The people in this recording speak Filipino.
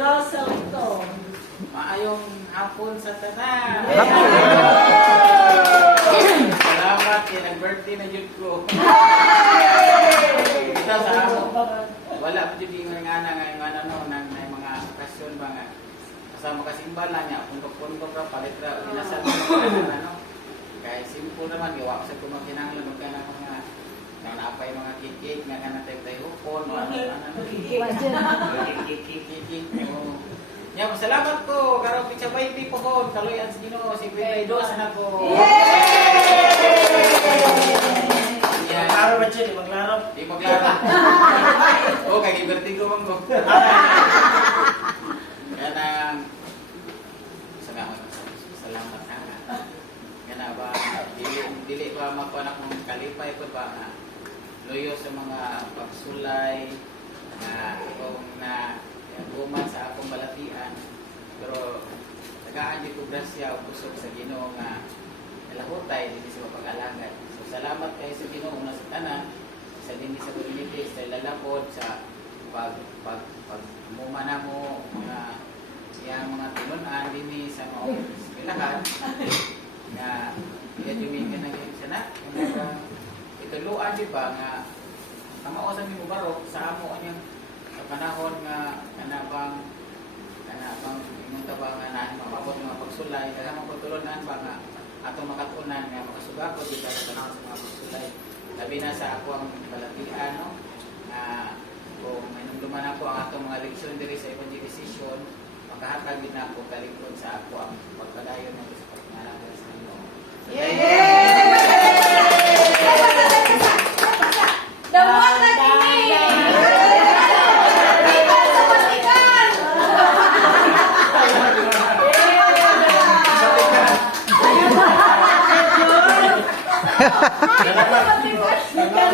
Los. Maayong hapon sa tanan. Hapon. Salamat kay nag-birthday na jud ko. Kita sa amo. Wala pa jud yung ngana nang may mga okasyon ba nga. Kasama kasimba lang niya, pundok-pundok ra palit ra inasal ano. Kay simple naman giwa sa kumakinahanglan og kana mga nang naapay mga kikik nga kana tayo hupon o ano. Kikik. Ya, salamat ko. Karong pizza baby po ko. Kaloyan sa Ginoo, 52 na ko. Yeah. Maglaro ba siya? Di maglaro? Di maglaro. Oh, kay vertigo man ko. Kanang salamat nga. Kana ba dili ba makuha akong kalipay ko ba na loyo sa mga pagsulay na kung na buman sa akong balatian, pero tagaan di ko grasya o kusog sa Ginoo nga nalahutay dinhi sa pag-alagad. So salamat kay sa Ginoo una sa tanan, sa dinhi sa community, sa lalapod sa pag mumana mo mga iyang mga tinunan dinhi sa mga eskwelahan nga i-edumin na gyud sana. Ituluan di ba nga kamausan mi mo barok sa amo anyang panahon nga kanabang imong tabang nga mababot mga pagsulay kaya magtulunan ba nga atong makatunan nga makasugakod dito sa panahon sa mga pagsulay labi na sa ako ang balatian no nga kung mainumduman ako ang atong mga leksyon diri sa evangelization makahatag din ako kalikod sa ako ang pagpadayon ng sa pagnganalan sa inyo. Salamat.